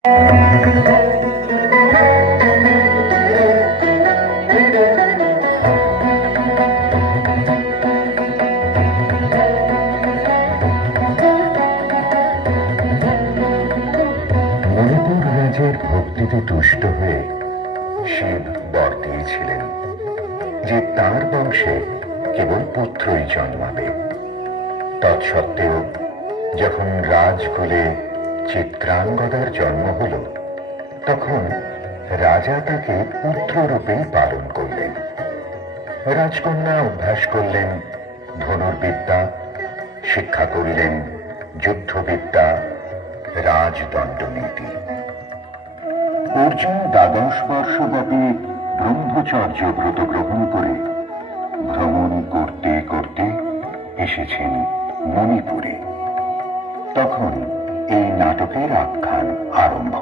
মণিপুর রাজের ভক্তিতে তুষ্ট হয়ে শিব বর দিয়েছিলেন যে তার বংশে কেবল পুত্রই জন্মাবে। তৎসত্ত্বেও যখন রাজকুলে চিত্রাঙ্গদার জন্ম হল, তখন রাজা তাকে পুত্ররূপেই পালন করলেন। রাজকন্যা অভ্যাস করলেন ধনুর্বিদ্যা, শিক্ষা করিলেন যুদ্ধবিদ্যা, রাজদণ্ডনীতি। অর্জুন দ্বাদশ বর্ষব্যাপী ব্রহ্মচর্য ব্রত গ্রহণ করে ভ্রমণ করতে করতে এসেছেন মণিপুরে। তখন এই নাটকের আখ্যান আরম্ভ।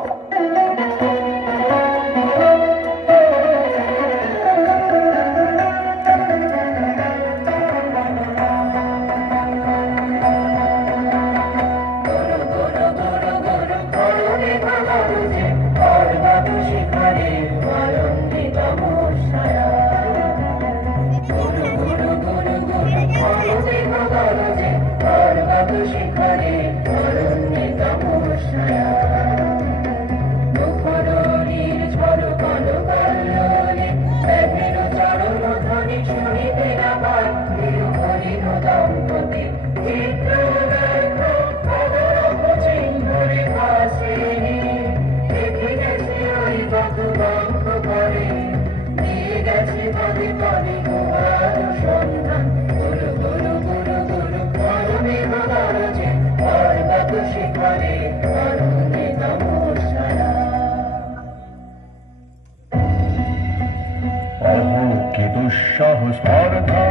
স্পর্ধা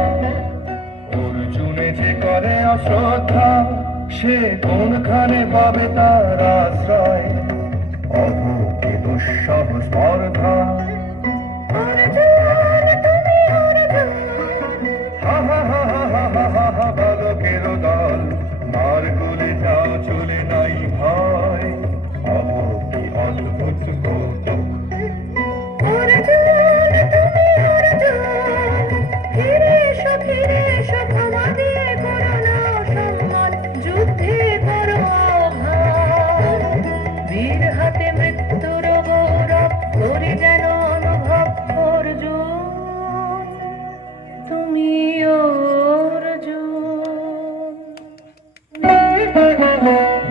অর্জুনে যে করে অশ্রদ্ধা, সে কোনখানে পাবে তার আশ্রয়? অহ কি দুঃসহ স্পর্ধা। বালকের দল মার গুলি যাও, চলে নাই ভয়। অহ কি অদ্ভুত কৌতুক। বীর হাতে মৃত্যুর গৌরব করে যেন অনুভব অর্জুন, তুমি অর্জুন।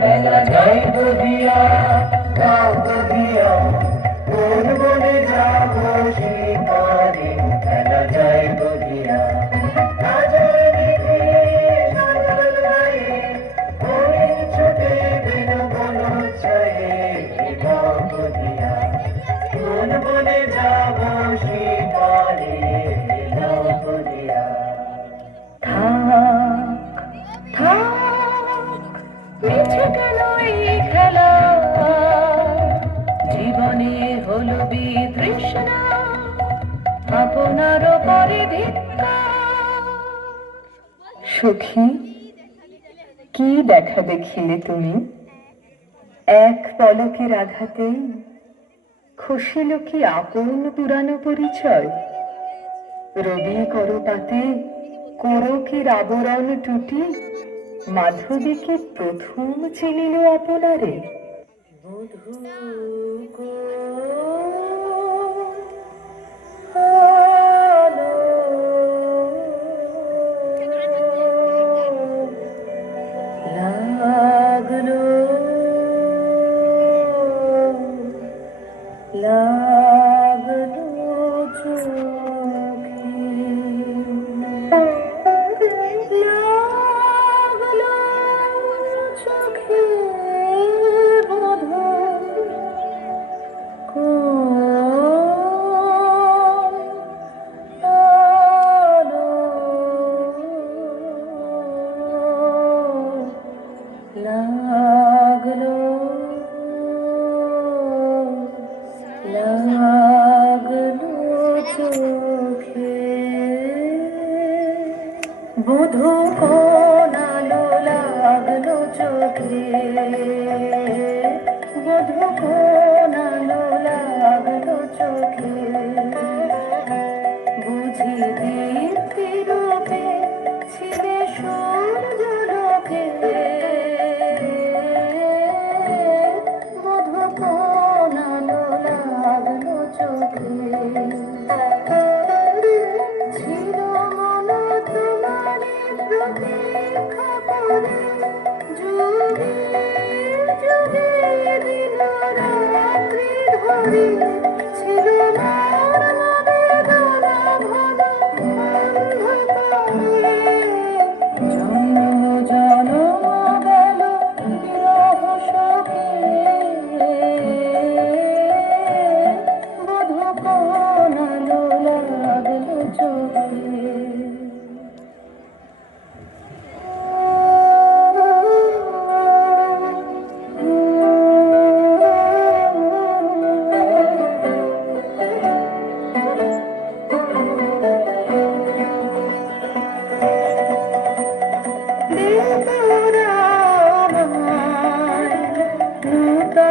মেলা যাই বধিয়া গাও বধিয়া, কোন বনে যাব শিকারে। মেলা যাই বধিয়া জীবনে হলো বিতৃষ্ণা, আপনার পরে ধিক্কার। সখী, কি দেখা দেখিলে তুমি? এক পলকের আঘাতে খসিল কি আপন পুরানো পরিচয়? রবি করপাতে করকের আবরণ টুটি, মাধবী কি প্রথম চিনিল আপনারে? বধূ লাগলো লাগলো চোখে, লাগলো চোখে বধূ লাগলো লাগলো চোখে, বধূ কোন আলো লাগলো চোখে, বধূ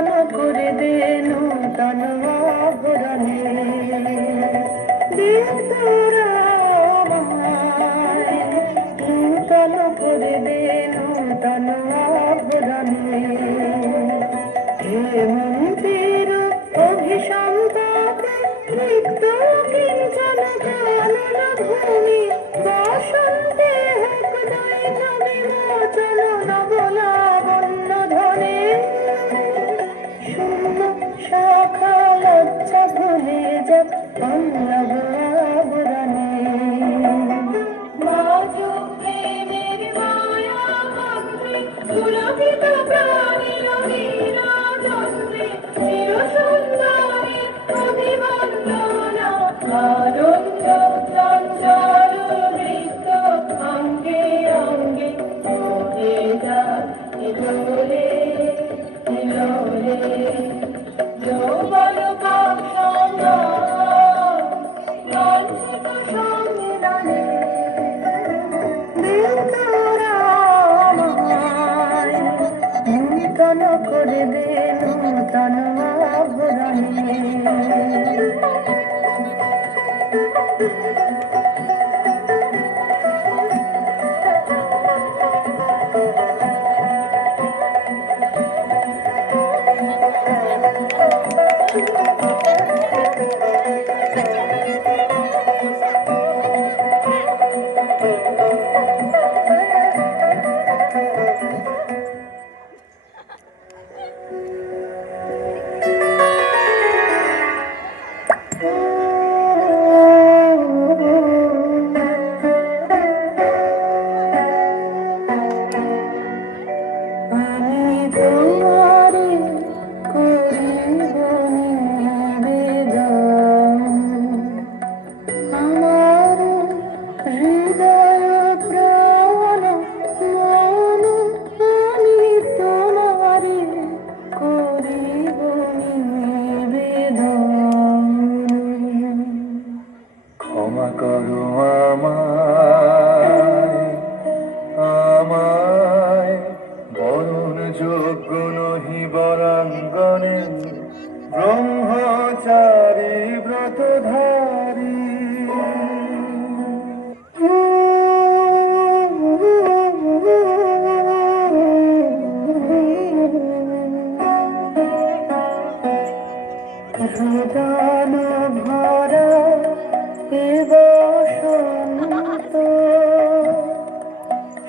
নূতন করে দে নূতন আভরণে দে তোরা আমায় নূতন করে দে নূতন আভরণে হে মন্দির অভিসম্পাতে রিক্ত কিঞ্চন কানন ভূমি বসন্তে হোক দৈত বিমোচন নবলাবণ্য ধনে শূন্য শাখা লজ্জা ভুলে যাক পল্লব আবরণে মাঝো প্রেমের মায়া ভক্তি পুলকিত প্রাণীর হীরাচন্দ্রে চির সুন্দরী অভিবন্দনা আনন্দ চঞ্চল নৃত্য অঙ্গে অঙ্গে ওঠে যাক হিলোলে হিলোলে যৌবন কাঙ্ক্ষা লাঞ্ছিত সংবেদনে দিল তোরা আমায় নূতন করে দে নূতন আভরণে আমি তোমারে করিব নিবেদন আমার হৃদয় প্রাণ মন আমি তোমারে করিব নিবেদন ক্ষমা করো আমায় আমায় বরণ যোগ্য নহি বরাঙ্গনে ব্রহ্মচারী ব্রতধারী হৃদয় ভরা এ বসন্ত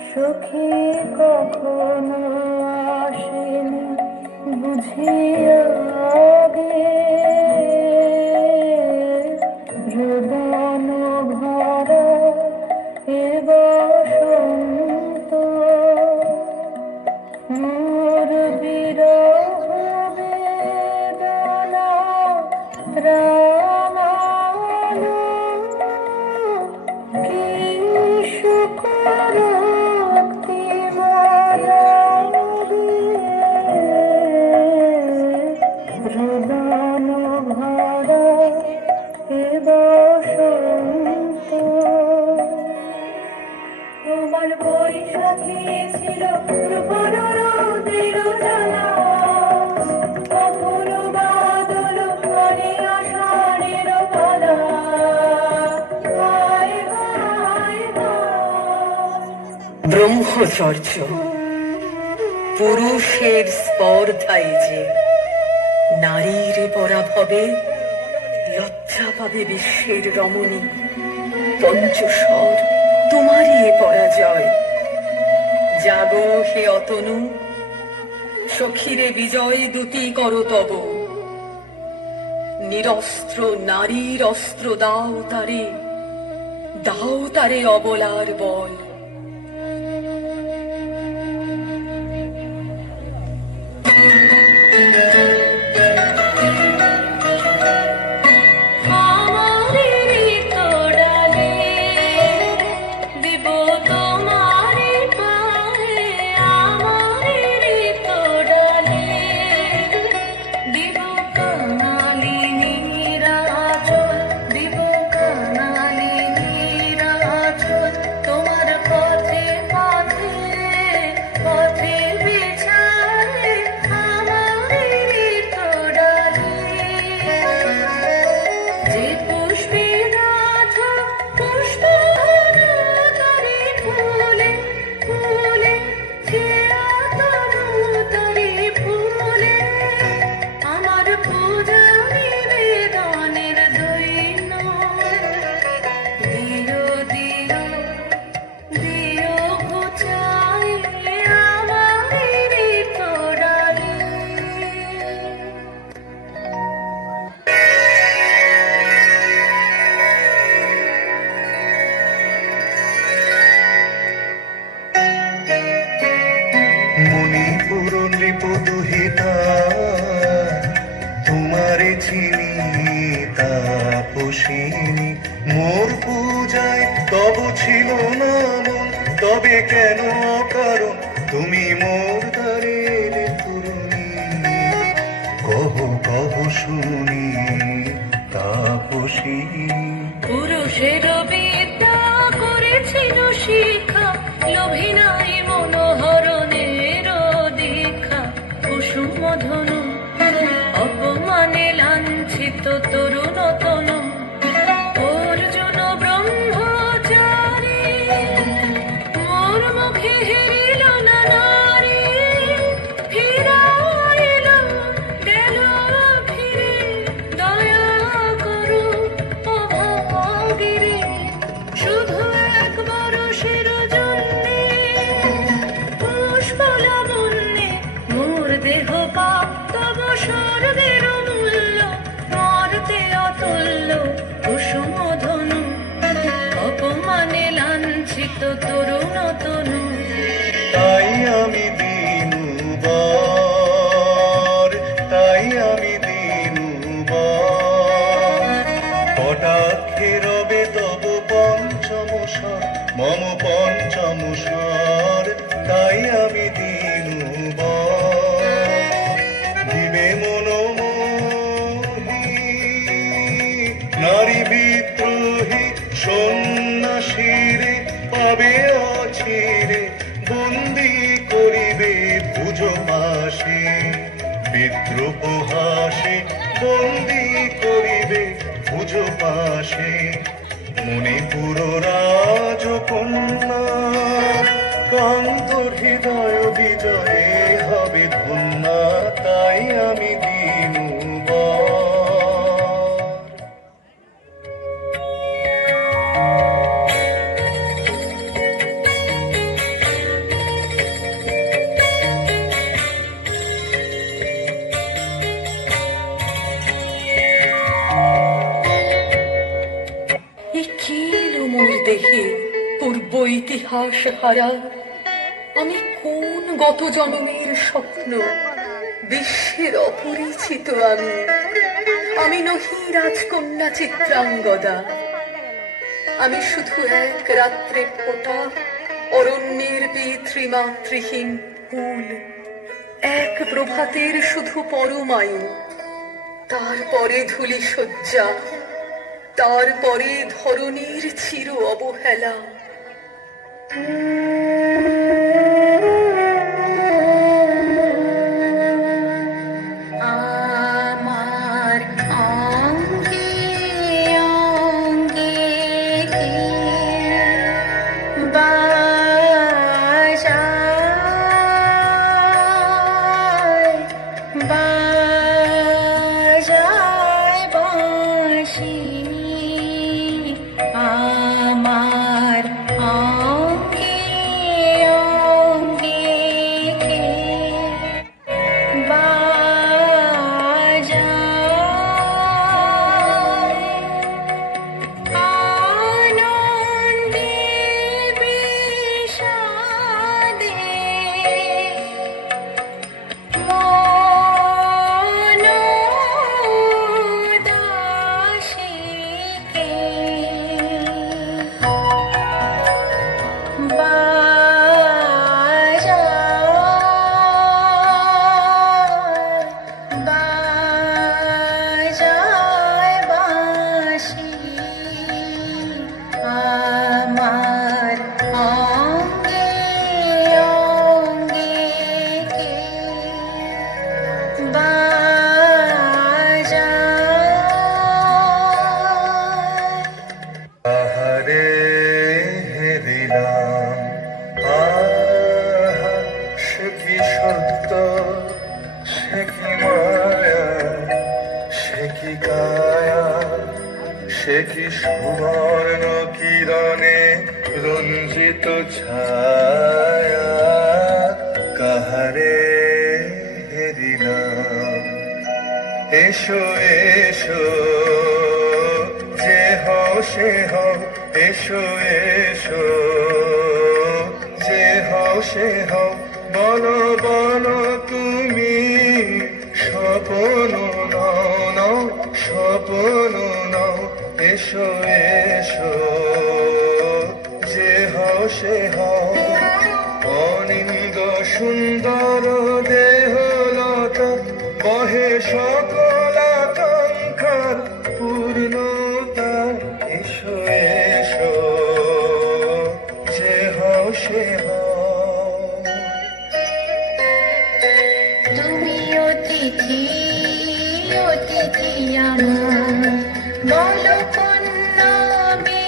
সখী কখনো আসেনি বুঝিয়া গে হৃদয় ভরা এ বসন্ত মোর বিরহ বেদনা রামালো কি সুখ রক্তি হৃদয় ভরা এ বসন্ত তোমার বৈশাখী ছিল রূপর রৌদ্রের জ্বালা কখন বাদল মানে আষাঢ়ের পালা হায় হায় হায় ব্রহ্মচর্য পুরুষের স্পর্ধায় যে নারীর পরাভবে লজ্জা পাবে বিশ্বের রমণী পঞ্চস্বর তোমারই এ পরাজয় জাগো হে অতনু সখীরে বিজয় দুতি করো তব নিরস্ত্র নারীর অস্ত্র দাও তারে অবলার বল তোমার চিনি তাপসিনী মোর পূজায় তব ছিল না মন, তবে কেন কারণ তুমি মোর দ্বারের তরুণী। কহ কহ শুনি তাপসিনী। পুরুষের বিদ্যা করেছিল শিক্ষা, লোভে নাই মনোহরণের দীক্ষা। কুসুম ধনু অপমানে লাঞ্ছিত তরুণ তনু, অর্জুন ব্রহ্মচারী মোর মুখে হেরিল না নারী। ফিরাইল গেল ফিরে দয়া করো ও ভাগিরে, শুধু একবার শির জন্যে পুষ্প লাবণ্যে মোর দেহ পাপ। তব স্বর্গের মূল্য মারতে অতুল্য কুসুম ধনু, অপমানে লাঞ্ছিত তরুণ তনু। তাই আমি দিনুবার, তাই আমি দিনুবার। কটাক্ষে রবে তব পঞ্চম স্বর, মম পঞ্চম স্বর। তাই আমি দিনুবার। দিবে মনোমোহী নারী বিদ্রোহী সন্ন্যাসীরে পাবে অচিরে, বন্দি করিবে ভুজ পাশে। বিদ্রোহ হাসে বন্দি করিবে ভুজ পাশে। মণিপুর রাজকন্যা কান্ত হৃদয় বিজয়ে হবে ধন্যা। তাই আমি দিনুবার। এ কি মোর দেহে পূর্ব ইতিহাস হারা, আমি কোন গত জন্মের স্বপ্ন, বিশ্বের অপরিচিত আমি। আমি নহি রাজকন্যা চিত্রাঙ্গদা, আমি শুধু এক রাত্রে ফোটা অরণ্যের পিতৃমাতৃহীন ফুল। এক প্রভাতের শুধু পরমায়ু, তারপরে ধূলি শয্যা, তারপরে ধরণীর চির অবহেলা। আমার অঙ্গে অঙ্গে কে বাজায় বাজায় বাঁশি। আমার অঙ্গে অঙ্গে কে বাজায় আনন্দে বিষাদে মন উদাসীকে। বাজায় বাঁশি। আমার অঙ্গে অঙ্গে কে বাজায়। আহারে হেরিলাম, আহা সে কি সত্য, সে কি মায়া, সে কি কায়া, সে কি সুবর্ণ কিরণে রঞ্জিত ছায়া। কাহারে হেরিলাম, এসো এসো যে হও সে হও, এসো এসো যে হও সে হও। বলো বলো তুমি স্বপ্ন নাও নাও এসো এসো যে হও সে হও অনিন্দ সুন্দর দেহ লতা বহে সকল আকাঙ্ক্ষার পূর্ণতা এসো এসো যে হও সে হও তুমি অতিথি অতিথি আমার বলো কন্যাবে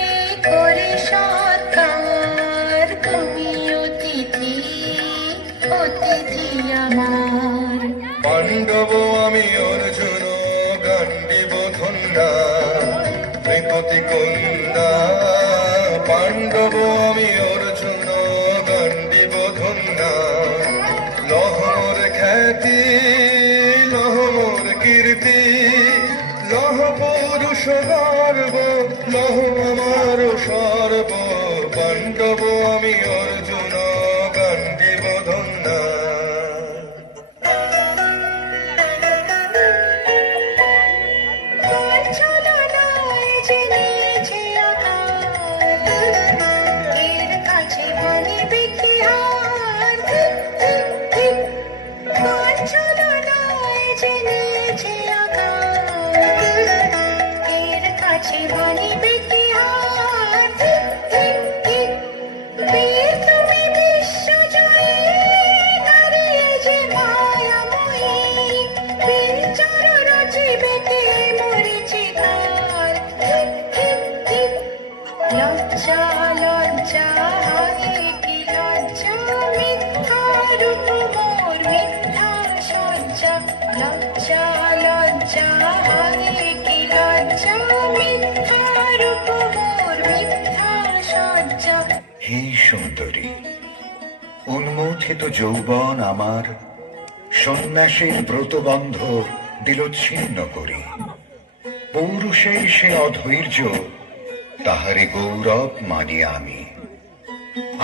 করে সৎকার তুমি অতিথি অতিথি আমার পাণ্ডব আমি অর্জুন গান্ডীব ধন্যা নৃপতি কন্যা পাণ্ডব আমি অর্জুন গান্ডীব ধন্যা লহর খ্যাতি লহর কীর্তি লহ পুরুষ গর্ব লহ আমার সর্ব পাণ্ডব আমি অর্জুন গান্ডীব ধন্যা চলো নয় জেনেছে আকার এর কাছে বলিবে কি হার চলো নয় জেনেছে আকার এর কাছে বলিবে কি হার বীর তুমি বিশ্বজয়ী নারী যে মায়াময়ী বিঞ্চর রচিবে কে মরিচিতার লজ্জা লজ্জা হায় কি লজ্জা মিথ্যা রূপ মোর মিথ্যা সজ্জা লজ্জা লজ্জা হায় কি লজ্জা মিথ্যা রূপ মোর মিথ্যা সজ্জা হে সুন্দরী, উন্মোচিত যৌবন আমার সন্ন্যাসীর ব্রতবন্ধ দিল ছিন্ন করি। পৌরুষের সে অধৈর্য তাহারে গৌরব মানি আমি।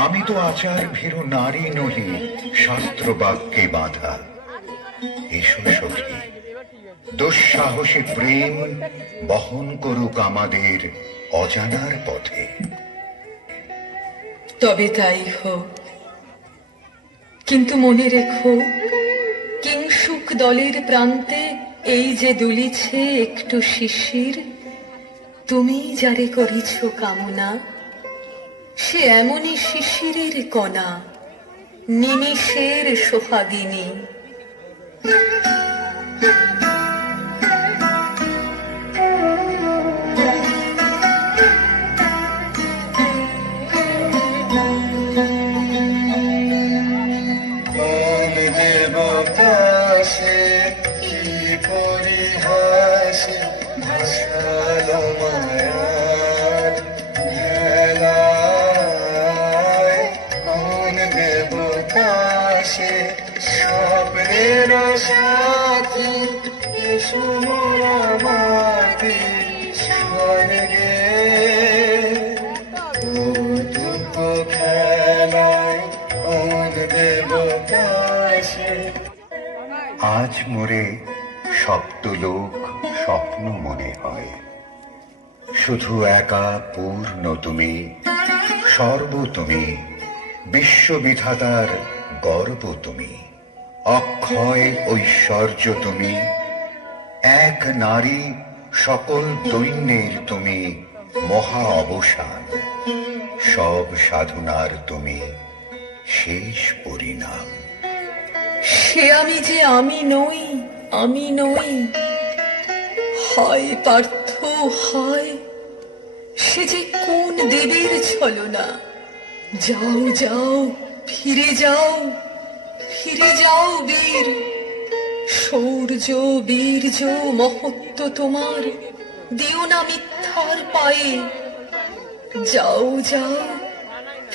আমি তো আচার ভীরু নারী নহি, শাস্ত্র বাক্যে বাঁধা। এসো সখী, দুঃসাহসী প্রেম বহন করুক আমাদের অজানার পথে। তবে তাই হোক, কিন্তু মনে রেখো কিংসুক দলের প্রান্তে এই যে দুলিছে একটু শিশির, তুমি যারে করিছ কামনা সে এমনই শিশিরের কণা, নিমিষের সোহাগিনী। কোন দেবতাসে কি পরিহাসে ভাসালো মায়ার ভেলায় কোন দেবতাসে স্বপ্নের সাথী এসো মোরা মাটি স্বর্গে কৌতুক খেলায় কোন দেবতাসে আজ মোরে সপ্তলোক স্বপ্ন মনে হয়, শুধু একা পূর্ণ তুমি, সর্ব তুমি, বিশ্ববিধাতার গর্ব তুমি, অক্ষয় ঐশ্বর্য তুমি, এক নারী সকল দৈন্যের তুমি মহা অবসান, সব সাধনার তুমি শেষ পরিণাম। সে আমি যে আমি নই, আমি নই, হয় পার্থ হয় সে যে কোন দেবীর ছলনা। যাও যাও, ফিরে যাও, ফিরে যাও বীর, শৌর্য বীর্য মহত্ব তোমার দিও না মিথ্যার পায়ে। যাও যাও,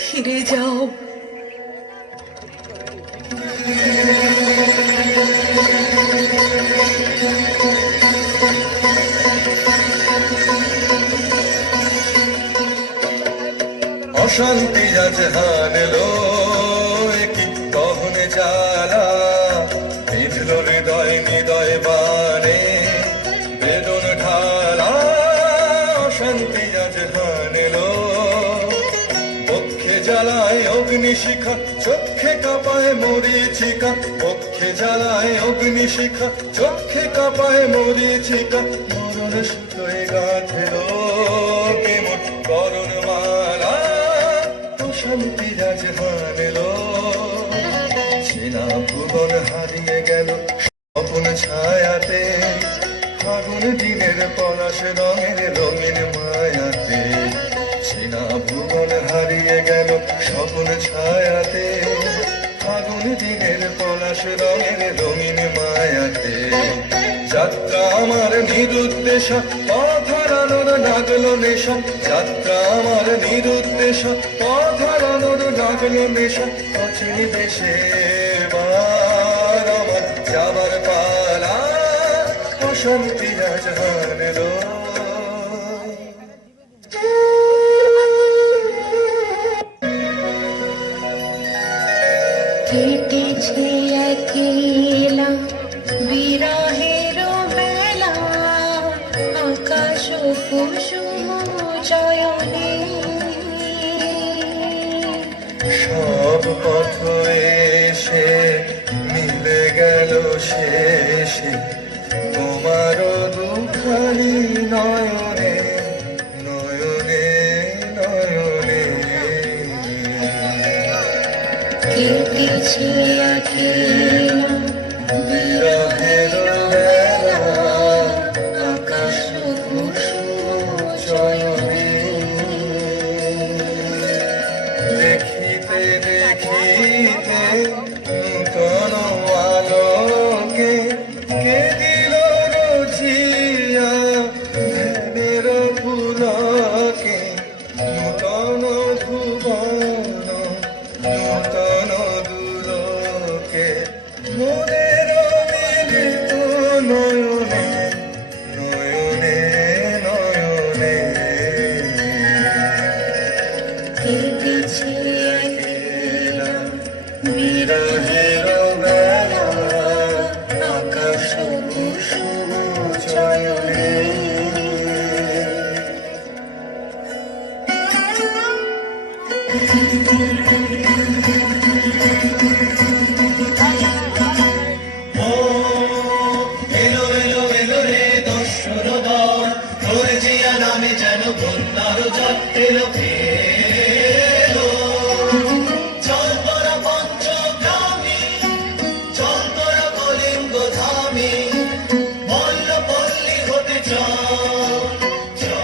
ফিরে যাও। অশান্তি আজ হানলো কি দহনে জ্বালা বিঁধল হৃদয় হৃদয় বানে বেদন ঢালা অশান্তি অগ্নিশিখা, চোখে কাঁপায় মরীচিকা, পক্ষে জ্বালায় অগ্নিশিখা, চোখে কাঁপায় মরীচিকা, মরণ সুতোয় গাঁথেল কেমন করুণ মালা, শান্তি রাজ হানেল, চেনা ভুবন হারিয়ে গেল স্বপ্ন ছায়াতে, ফাগুন দিনের পলাশ রঙের রঙিন মায়াতে, চেনা ভুবন হারিয়ে গেল স্বপ্ন ছায়াতে, ফাগুন দিনের পলাশ রঙের রঙিন মায়াতে। যাত্রা আমার নিরুদ্দেশা, পথ হারানোর লাগলো নেশা, যাত্রা আমার নিরুদ্দেশা, পথ হারানোর লাগলো নেশা, অচিন দেশে এবার আমার যাবার পালা, অশান্তি রাজ হানেল। কেটেছে একলা বিরহের বেলা, আকাশ কুসুম চয়নে, সব পথ এসে মিলে গেল শেষে, তোমার দুখানি নয়নে নয়নে নয়নে। কেটেছে একলা বিরহের বেলা, আকাশ কুসুম চয়নে, দেখিতে দেখিতে নূতন আলোকে, কে দিল রুচিয়া ধ্যানের পুলকে, নূতন ভুবন নূতন দুলোকে, মোদের মিলিত নয়নে নয়নে নয়নে। কেটেছে একলা বিরহের বেলা, আকাশ কুসুম চয়নে। এলো এলো এলো রে দস্যুর দল, তোর জিয়া নামে যেন বন্যার জল এলো এলো। চল তোরা পঞ্চগ্রামী, চল তোরা কলিঙ্গ ধামী, বল্ল পল্লী হতে চল চল।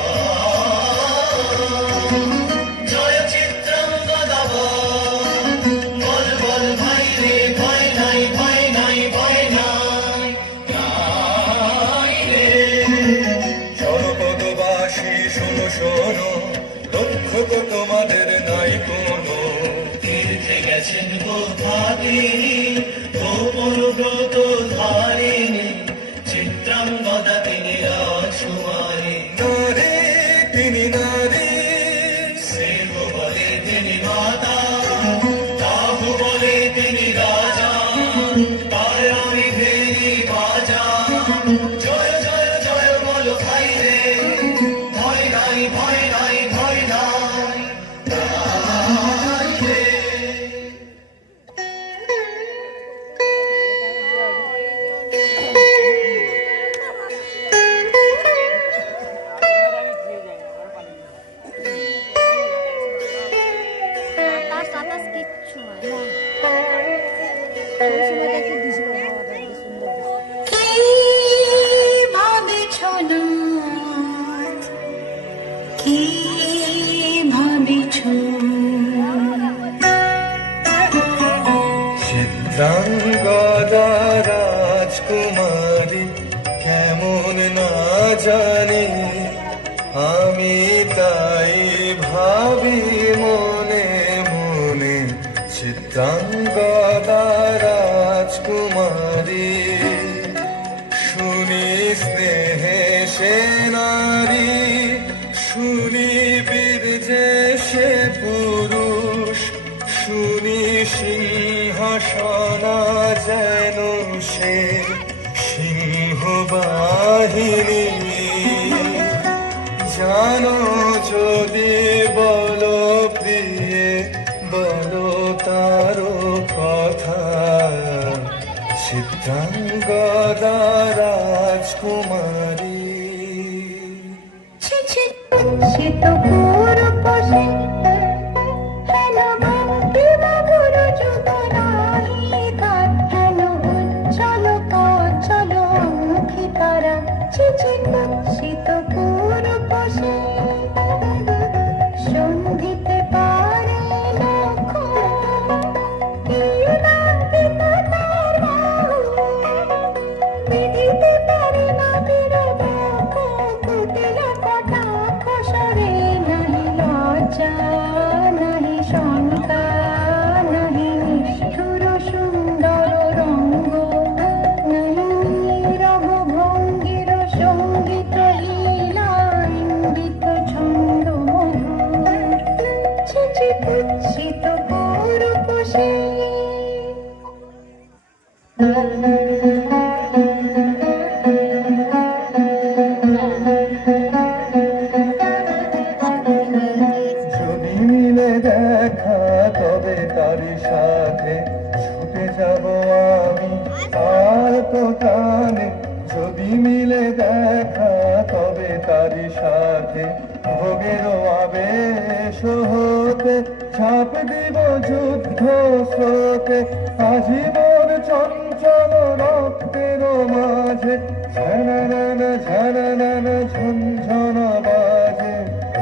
জয় চিত্রাঙ্গদাবর, বল বল ভাই রে, ভয় নাই ভয় নাই ভয় নাই নাই রে। জনপদবাসী শোনো শোনো, লক্ষ্য তোমাদের নাই কোনো, তীর্থে গেছেন বোধাবিনী, গোপন ব্রত ধারিণী, চিত্রাঙ্গদা তিনি রাজকুমারী, নারী তিনি নারী, শ্রেষ্ঠ বলে তিনি মাতা, রাহু বলে তিনি রাজা, তার আমি ভেরি বাজা। জয় জয় জয় বলো ভাই রে, ভয় নাই ভয় নাই ভয় নাই নাই রে। বাতাস টাতাস কিচ্ছু হয় না। সময় দেখতে দিছিল সুন্দর কি ভাবেছ না, কি ভাবেছ, চিত্রাঙ্গদা রাজকুমারী কেমন না জানি, আমি তাই ভাবি মনে মনে, চিত্রাঙ্গদা রাজকুমারী। শুনি স্নেহে সে নারী, শুনি বীর্যে সে পুরুষ, শুনি সিংহাসনা যেন সে সিংহ বাহিনী। জানো যদি বলো প্রিয়ে, বলো সাদা রাজকুমারী। সে তো পুরুষে হেলো ভক্তি বাবুর যুগনাহি গান হেলো চলো চলো মুখী তারা চিচি সে তো পুরুষে সঙ্গীতে পারে লক্ষ বিধিতে পারে না বিরোধ কুটিল কটাক্ষ সরে নাহি লজ্জা নাহি শঙ্কা নাহি নিষ্ঠুর সুন্দর রঙ্গ নাহি নীরব ভঙ্গির সঙ্গীত লীলা ইঙ্গিত ছন্দ চিচি কুৎসিত পুরুষে যদি মিলে দেখা তবে তারই সাথে ছুটে যাব আমি আর তো টানে। যদি মিলে দেখা তবে তারই সাথে ভোগের আবেশ হতে ছাপ দিব যুদ্ধ স্রোতে আজীবন চঞ্চল রক্তের মাঝে ঝননন ঝননন ঝনঝন বাজে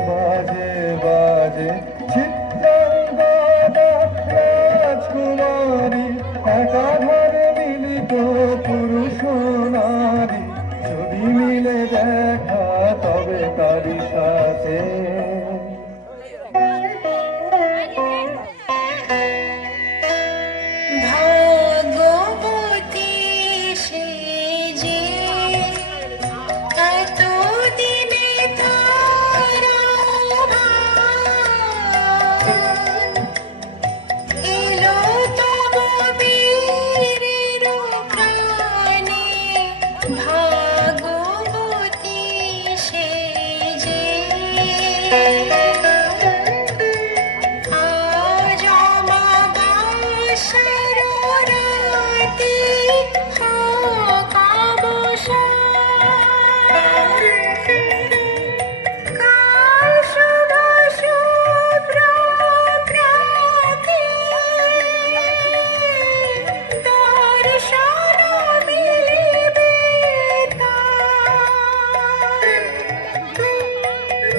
বাজে বাজে চিত্রাঙ্গদা রাজকুমারী একাধারে মিলিত পুরুষ নারী। যদি মিলে দেখা তবে তারই সাথে ভাগবতী সে যে এতদিনে তারা এলো তব বীরের প্রাণে ভাগবতী সে যে আজ অমাবস্যার রাতে হোক অবসান। কাল শুভ শুভ্র প্রাতে দর্শন মিলিবে তার।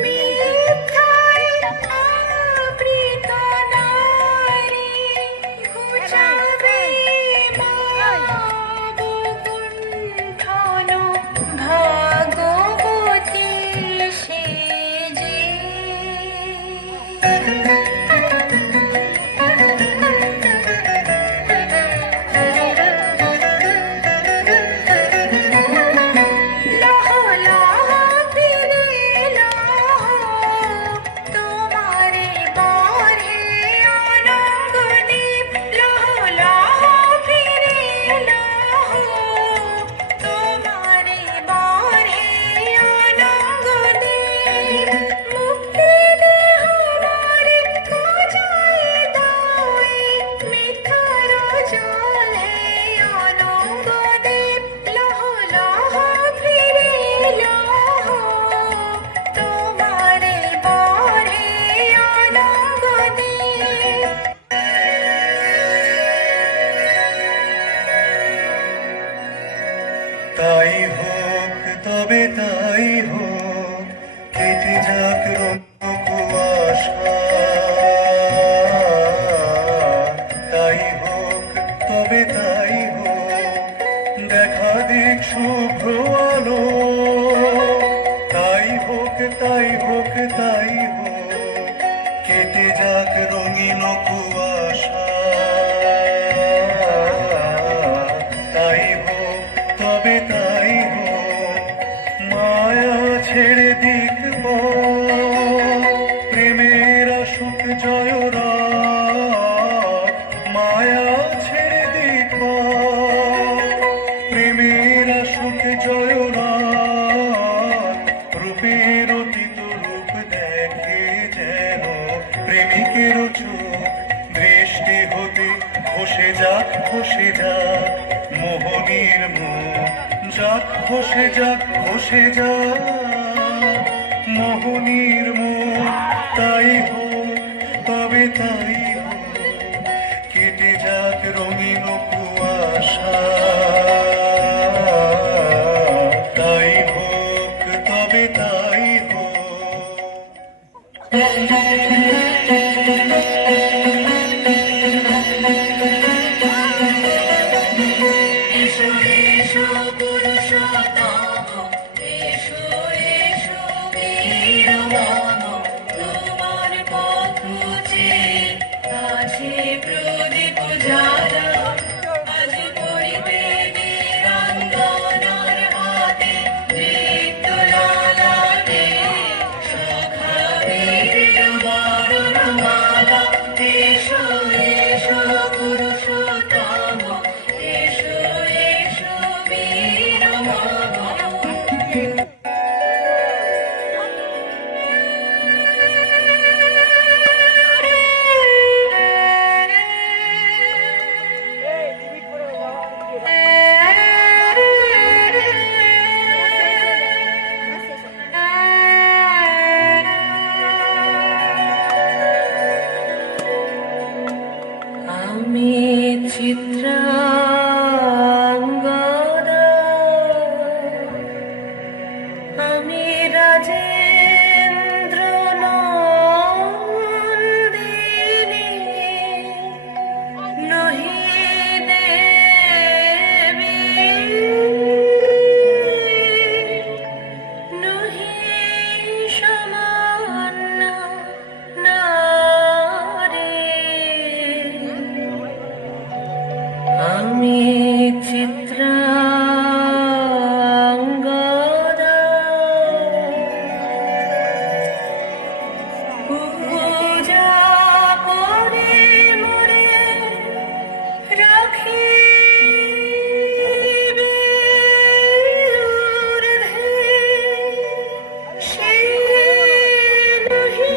মিথ্যায় আবৃত নারী ঘুচাবে মহাবগুণ্ঠন ভাগবতী সে যে। লহ লহ ফিরে লহ তোমারে বরে অনঙ্গদীপ। লহ লহ ফিরে লহ তোমারে বরে অনঙ্গদীপ। মুক্তি দেহ মোরে খোঁজায় দাওয়ে মিথ্যার জলে অনঙ্গদীপ। লহ লহ ফিরে লহ তোমারে বরে অনঙ্গদীপ। তাই হোক তবে তাই হোক কেটে যাক রঙ কুয়াশা। তাই হোক তবে তাই হোক দেখা দিক শুভ্র আলো। তাই হোক তাই হোক তাই হোক কেটে যাক রঙিন কুয়াশা। তাই হোক তবে তাই হোক মায়া ছেড়ে দিক প্রেমের সুখ জয় রাত। মায়া ছেড়ে দিক প্রেমের সুখ জয় রাত। রূপের অতীত রূপ দেখে যেন প্রেমিকের চোখ খসে যাক মোহনীর মুখ, তাই হোক তবে তাই হোক, কেটে যাক রঙিন কুয়াশা, তাই হোক তবে তাই হোক। এসো এসো পুরুষোত্তম, এসো এসো বীর মম, তোমার পথ চেয়ে আছে প্রদীপ জ্বালা। আজ পড়িবে বীরাঙ্গনার হাতে মৃত্যুলালা রে, সখা বীরের বরণমালা। এসো এসো পুরুষোত্তম, এসো এসো বীর মম। আমি চিত্রাঙ্গদা, আমি রাজেন্দ্র নন্দিনী, নহি দেবী, নহি সামান্য নারী। আমি চিত্রাঙ্গদা, পূজা করে মোরে রাখিবে ঊর্ধ্বে, সে নহি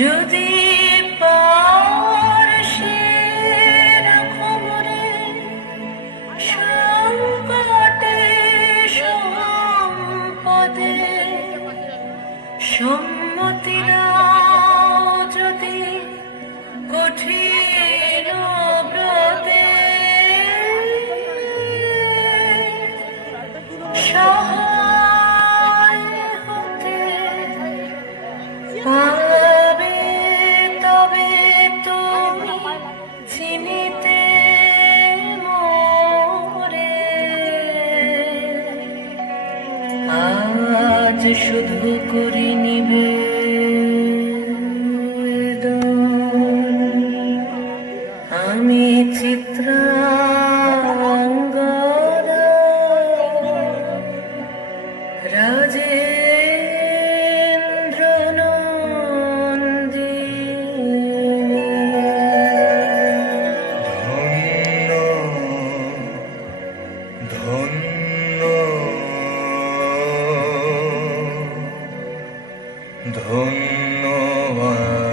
যদি পারসে রাখমরে সংকটে সম্পদে, সম্মতি দাও যদি কঠিন ব্রতে, সহায় হতে পাবে তবে তুমি চিনিতে মোরে। আজ শুধু করি নিবেদন, আমি চিত্রাঙ্গদা, রাজেন্দ্র নন্দিনী। ধন্য ধন্য ধন্যবাদ।